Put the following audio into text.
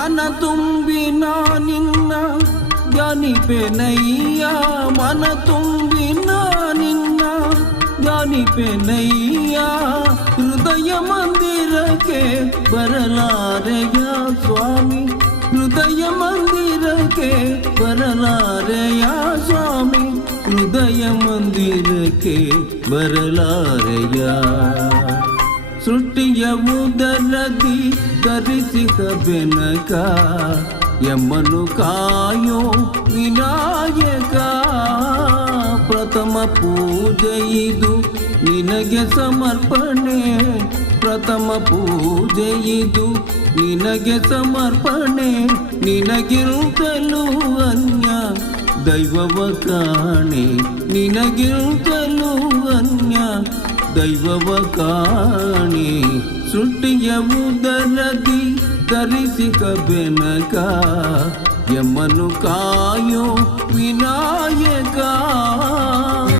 ಮನ ತುಂಬಿ ನಿನ್ನ ಧ್ಯಾನಿಪೆನಯ್ಯ ಮನ ತುಂಬಿ ನಿನ್ನ ಧ್ಯಾನಿಪೆನಯ್ಯ ಹೃದಯ ಮಂದಿರಕ್ಕೆ ಬರಲಾರೆಯ ಸ್ವಾಮಿ ಹೃದಯ ಮಂದಿರಕ್ಕೆ ಬರಲಾರೆಯ ಸ್ವಾಮಿ ಹೃದಯ ಮಂದಿರಕ್ಕೆ ಬರಲಾರೆಯ ಸೃಷ್ಟಿಯ ಉದರದಿ ಧರಿಸಿದ ಬೆನಕ ಯಮ್ಮನು ಕಾಯೋ ವಿನಾಯಕ ಪ್ರಥಮ ಪೂಜೆ ಇದು ನಿನಗೆ ಸಮರ್ಪಣೆ ಪ್ರಥಮ ಪೂಜೆ ಇದು ನಿನಗೆ ಸಮರ್ಪಣೆ ನಿನಗಿರುತ್ತಲೂ ಅನ್ಯ ದೈವವ ಕಾಣೆ ನಿನಗಿರುತ್ತಲೂ ಅನ್ಯ ದೈವವ ಕಾಣೆ ಸೃಷ್ಟಿಯ ಉದರದಿ ಧರಿಸಿಕ ಬೆನಕ ಯಮ್ಮನು ಕಾಯೋ ವಿನಾಯಕ